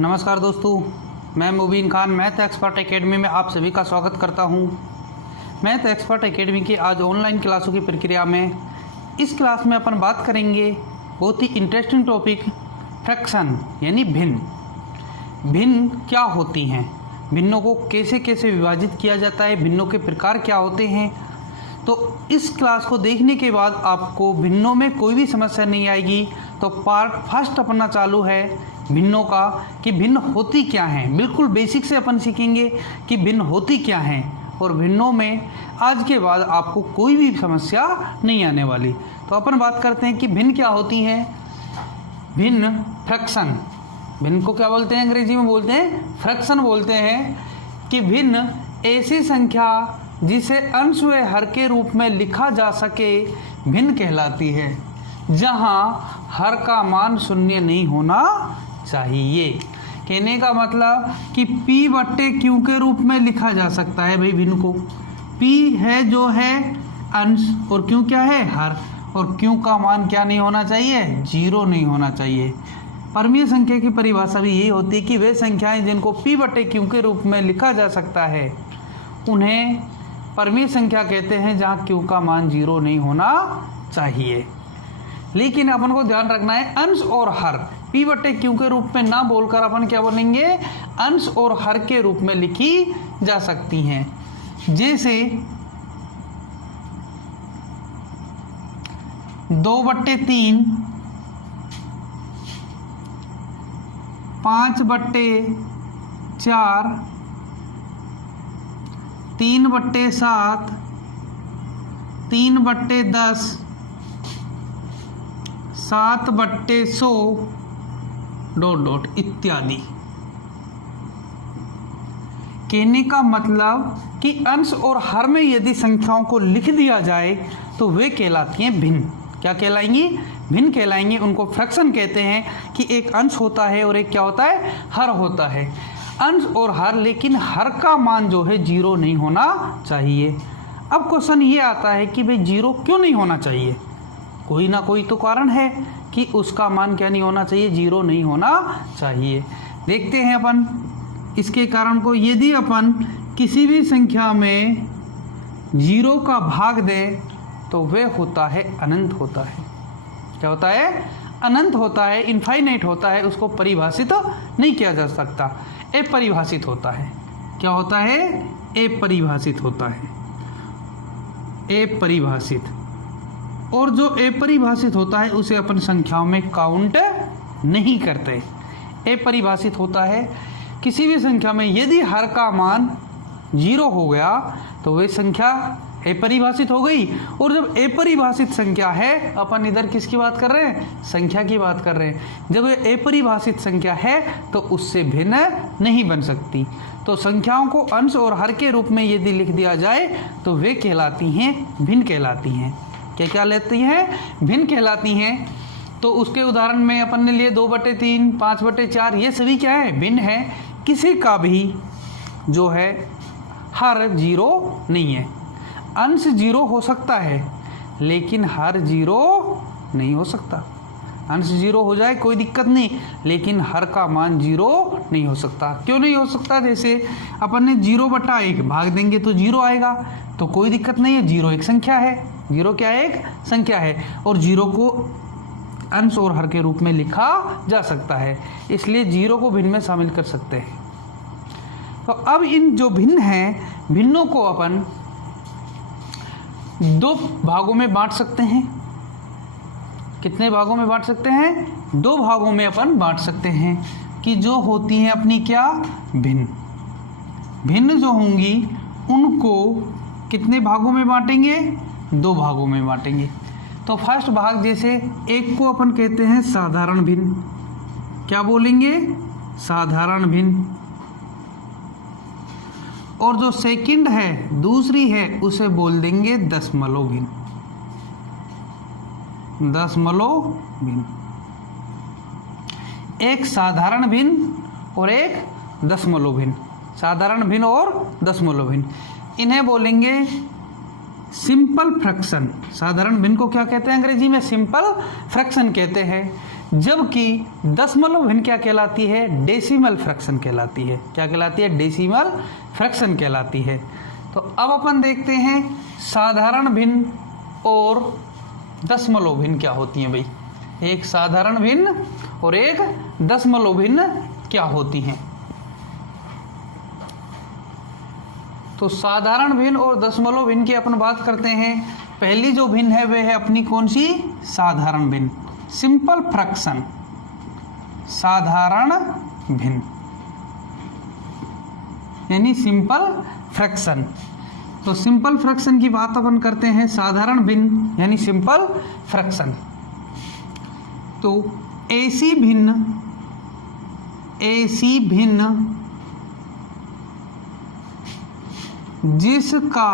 नमस्कार दोस्तों, मैं मुबीन खान मैथ एक्सपर्ट एकेडमी में आप सभी का स्वागत करता हूं। मैथ एक्सपर्ट एकेडमी की आज ऑनलाइन क्लासों की प्रक्रिया में इस क्लास में अपन बात करेंगे बहुत ही इंटरेस्टिंग टॉपिक फ्रैक्शन यानी भिन्न। भिन्न क्या होती हैं, भिन्नों को कैसे कैसे विभाजित किया जाता है, भिन्नों के प्रकार क्या होते हैं। तो इस क्लास को देखने के बाद आपको भिन्नों में कोई भी समस्या नहीं आएगी। तो पार्ट फर्स्ट अपना चालू है भिन्नों का कि भिन्न होती क्या हैं। बिल्कुल बेसिक से अपन सीखेंगे कि भिन्न होती क्या हैं और भिन्नों में आज के बाद आपको कोई भी समस्या नहीं आने वाली। तो अपन बात करते हैं कि भिन्न क्या होती हैं। भिन्न फ्रैक्शन, भिन्न को क्या बोलते हैं, अंग्रेजी में बोलते हैं फ्रैक्शन बोलते हैं। कि भिन्न ऐसी संख्या जिसे अंश व हर के रूप में लिखा जा सके भिन्न कहलाती है, जहाँ हर का मान शून्य नहीं होना चाहिए। कहने का मतलब कि P बट्टे Q के रूप में लिखा जा सकता है भाई भिन्न को। P है जो है अंश और Q क्या है हर, और Q का मान क्या नहीं होना चाहिए, 0 नहीं होना चाहिए। परमीय संख्या की परिभाषा भी यही होती है कि वे संख्याएं जिनको P बट्टे Q के रूप में लिखा जा सकता है उन्हें परमीय संख्या कहते हैं, जहाँ Q का मान 0 नहीं होना चाहिए। लेकिन अपन को ध्यान रखना है अंश और हर P बट्टे Q के रूप में ना बोलकर अपन क्या बोलेंगे, अंश और हर के रूप में लिखी जा सकती हैं। जैसे 2/3, 5/4, 3/7, 3/10, 7/100 ... इत्यादि। कहने का मतलब कि अंश और हर में यदि संख्याओं को लिख दिया जाए तो वे कहलाती हैं भिन्न। क्या कहलाएंगी, भिन्न कहलाएंगी। उनको फ्रैक्शन कहते हैं कि एक अंश होता है और एक क्या होता है, हर होता है। अंश और हर, लेकिन हर का मान जो है 0 नहीं होना चाहिए। अब क्वेश्चन ये आता है कि भाई 0 क्यों नहीं होना चाहिए। कोई ना कोई तो कारण है कि उसका मान क्या नहीं होना चाहिए, 0 नहीं होना चाहिए। देखते हैं अपन इसके कारण को। यदि अपन किसी भी संख्या में 0 का भाग दें तो वह होता है अनंत होता है। क्या होता है, अनंत होता है, इनफाइनाइट होता है। उसको परिभाषित नहीं किया जा सकता, अपरिभाषित होता है। क्या होता है, अपरिभाषित होता है, अपरिभाषित। और जो अपरिभाषित होता है उसे अपन संख्याओं में काउंट नहीं करते। अपरिभाषित होता है किसी भी संख्या में यदि हर का मान 0 हो गया तो वह संख्या अपरिभाषित हो गई। और जब अपरिभाषित संख्या है, अपन इधर किसकी बात कर रहे हैं, संख्या की बात कर रहे हैं। जब ये अपरिभाषित संख्या है तो उससे भिन्न नहीं बन सकती। तो संख्याओं को अंश और हर के रूप में यदि लिख दिया जाए तो वे कहलाती हैं भिन्न कहलाती हैं। क्या लेती हैं, भिन्न कहलाती हैं। तो उसके उदाहरण में अपन ने लिए 2/3, 5/4, ये सभी क्या है, भिन्न है। किसी का भी जो है हर 0 नहीं है। अंश 0 हो सकता है लेकिन हर 0 नहीं हो सकता। अंश 0 हो जाए कोई दिक्कत नहीं, लेकिन हर का मान 0 नहीं हो सकता। क्यों नहीं हो सकता, जैसे अपन ने 0/1 भाग देंगे तो 0 आएगा, तो कोई दिक्कत नहीं है। 0 एक संख्या है, 0 क्या है, एक संख्या है। और 0 को अंश और हर के रूप में लिखा जा सकता है, इसलिए 0 को भिन्न में शामिल कर सकते हैं। तो अब इन जो भिन्न हैं, भिन्नों को अपन 2 भागों में बांट सकते हैं। कितने भागों में बांट सकते हैं, 2 भागों में अपन बांट सकते हैं। कि जो होती हैं अपनी क्या, भिन्न। भिन्न जो होंगी उनको कितने भागों में बांटेंगे, 2 भागों में बांटेंगे। तो फर्स्ट भाग, जैसे एक को अपन कहते हैं साधारण भिन्न। क्या बोलेंगे, साधारण भिन्न। और जो सेकंड है, दूसरी है, उसे बोल देंगे दशमलव भिन्न। दशमलव भिन्न, एक साधारण भिन्न और एक दशमलव भिन्न। साधारण भिन्न और दशमलव भिन्न, इन्हें बोलेंगे सिंपल फ्रैक्शन। साधारण भिन्न को क्या कहते हैं अंग्रेजी में, सिंपल फ्रैक्शन कहते हैं। जबकि दशमलव भिन्न क्या कहलाती है? डेसिमल फ्रैक्शन कहलाती है। क्या कहलाती है? डेसिमल फ्रैक्शन कहलाती है। तो अब अपन देखते हैं साधारण भिन्न और दशमलव भिन्न क्या होती हैं भाई। एक साधारण भिन्न और एक दशमलव भिन्न क्या होती हैं। तो साधारण भिन्न और दशमलव भिन्न की अपन बात करते हैं। पहली जो भिन्न है वह है अपनी कौन सी? साधारण भिन्न, सिंपल फ्रैक्शन, साधारण भिन्न यानी सिंपल फ्रैक्शन। तो सिंपल फ्रैक्शन की बात अपन करते हैं, साधारण भिन्न यानी सिंपल फ्रैक्शन। तो ऐसी भिन्न जिसका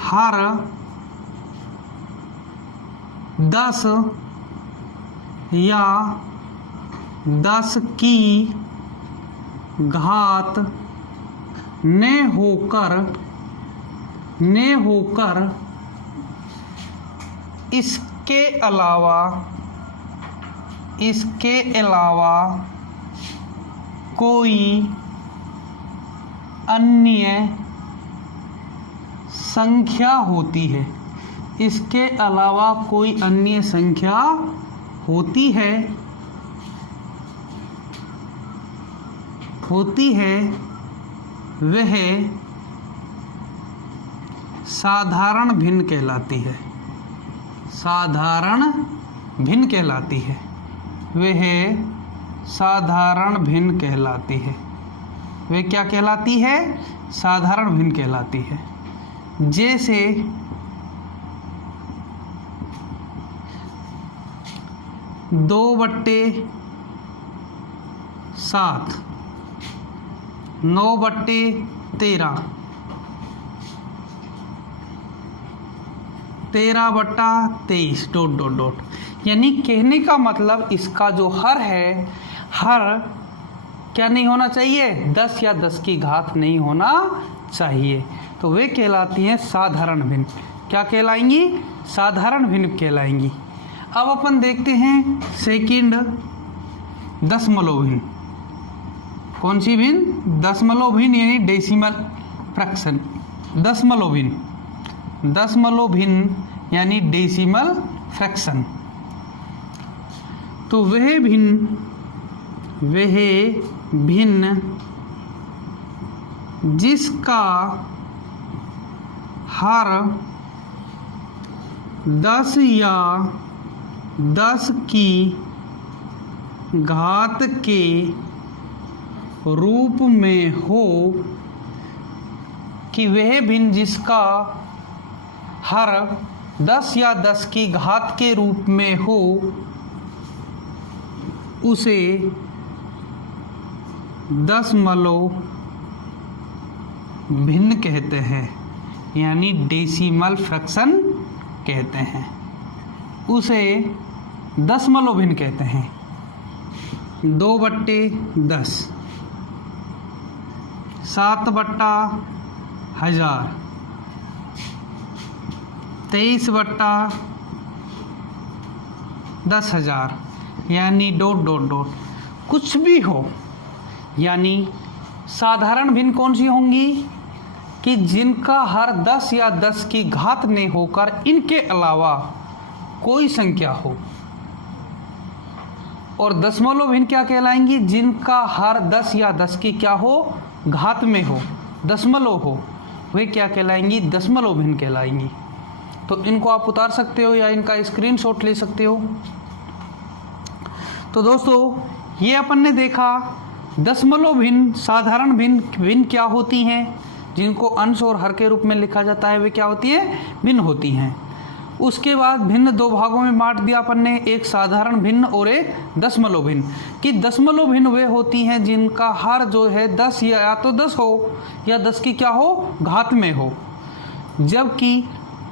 हर 10 या 10 की घात न होकर इसके अलावा कोई अन्य संख्या होती है। इसके अलावा कोई अन्य संख्या होती है वह साधारण भिन्न कहलाती है। साधारण भिन्न कहलाती है, वह साधारण भिन्न कहलाती है। वे क्या कहलाती है? साधारण भिन्न कहलाती है। जैसे 2/7, 9/13, 13/23 ... यानी कहने का मतलब इसका जो हर है, हर क्या नहीं होना चाहिए? 10 या 10 की घात नहीं होना चाहिए। तो वे कहलाती हैं साधारण भिन्न। क्या कहलाएंगी? साधारण भिन्न कहलाएंगी। अब अपन देखते हैं सेकंड दशमलव भिन्न। कौन सी भिन्न? दशमलव भिन्न यानी डेसिमल फ्रैक्शन। दशमलव भिन्न यानी डेसिमल फ्रैक्शन। तो वह भिन्न जिसका हर 10 या 10 की घात के रूप में हो, कि वह भिन्न जिसका हर 10 या 10 की घात के रूप में हो, उसे दशमलव भिन्न कहते हैं, यानी डेसिमल फ्रैक्शन कहते हैं। उसे दशमलव भिन्न कहते हैं। 2/10, 7/1000, 23/10,000 यानी ... कुछ भी हो। यानी साधारण भिन्न कौन सी होंगी? कि जिनका हर 10 या 10 की घात नहीं होकर इनके अलावा कोई संख्या हो। और दशमलव भिन्न क्या कहलाएंगी? जिनका हर 10 या 10 की क्या हो? घात में हो, दशमलव हो, वे क्या कहलाएंगी? दशमलव भिन्न कहलाएंगी। तो इनको आप उतार सकते हो या इनका स्क्रीनशॉट ले सकते हो। तो दोस्तों ये अपन ने देखा दशमलव भिन्न, साधारण भिन्न क्या होती हैं, जिनको अंश और हर के रूप में लिखा जाता है, वे क्या होती हैं? भिन्न होती हैं। उसके बाद भिन्न दो भागों में बांट दिया अपन ने, एक साधारण भिन्न और एक दशमलव भिन्न। कि दशमलव भिन्न वे होती हैं जिनका हर जो है 10 या तो 10 हो या 10 की क्या हो? घात में हो। जबकि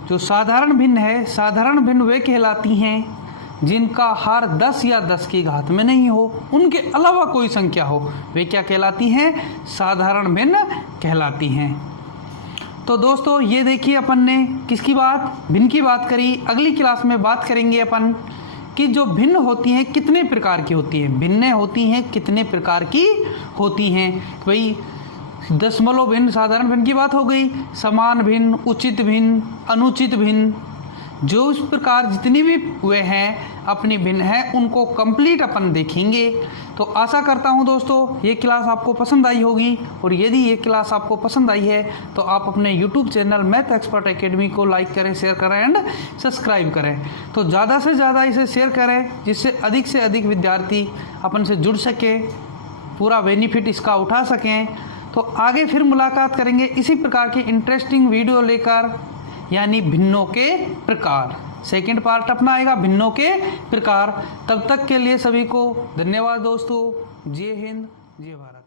जो साधारण भिन्न है, साधारण भिन्न वे कहलाती हैं जिनका हर 10 या 10 की घात में नहीं हो, उनके अलावा कोई संख्या हो, वे क्या कहलाती हैं? साधारण भिन्न कहलाती हैं। तो दोस्तों ये देखिए अपन ने किसकी बात? भिन्न की बात करी। अगली क्लास में बात करेंगे अपन कि जो भिन्न होती हैं कितने प्रकार की होती हैं, भिन्न होती हैं कितने प्रकार की होती हैं। भाई दशमलव भिन्न, साधारण भिन्न की बात हो गई, समान भिन्न, उचित भिन्न, अनुचित भिन्न, जो इस प्रकार जितनी भी वे हैं अपनी भिन्न है उनको कंप्लीट अपन देखेंगे। तो आशा करता हूं दोस्तों ये क्लास आपको पसंद आई होगी, और यदि ये क्लास आपको पसंद आई है तो आप अपने YouTube channel math expert academy को लाइक करें, शेयर करें एंड सब्सक्राइब करें। तो ज़्यादा से ज़्यादा इसे शेयर करें जिससे अधिक से अधिक विद्यार्थी अपन से जुड़ सके, पूरा बेनिफिट इसका उठा सकें। तो आगे फिर मुलाकात करेंगे इसी प्रकार की इंटरेस्टिंग वीडियो लेकर, यानी भिन्नों के प्रकार। सेकंड पार्ट अपना आएगा भिन्नों के प्रकार। तब तक के लिए सभी को धन्यवाद दोस्तों। जय हिंद, जय भारत।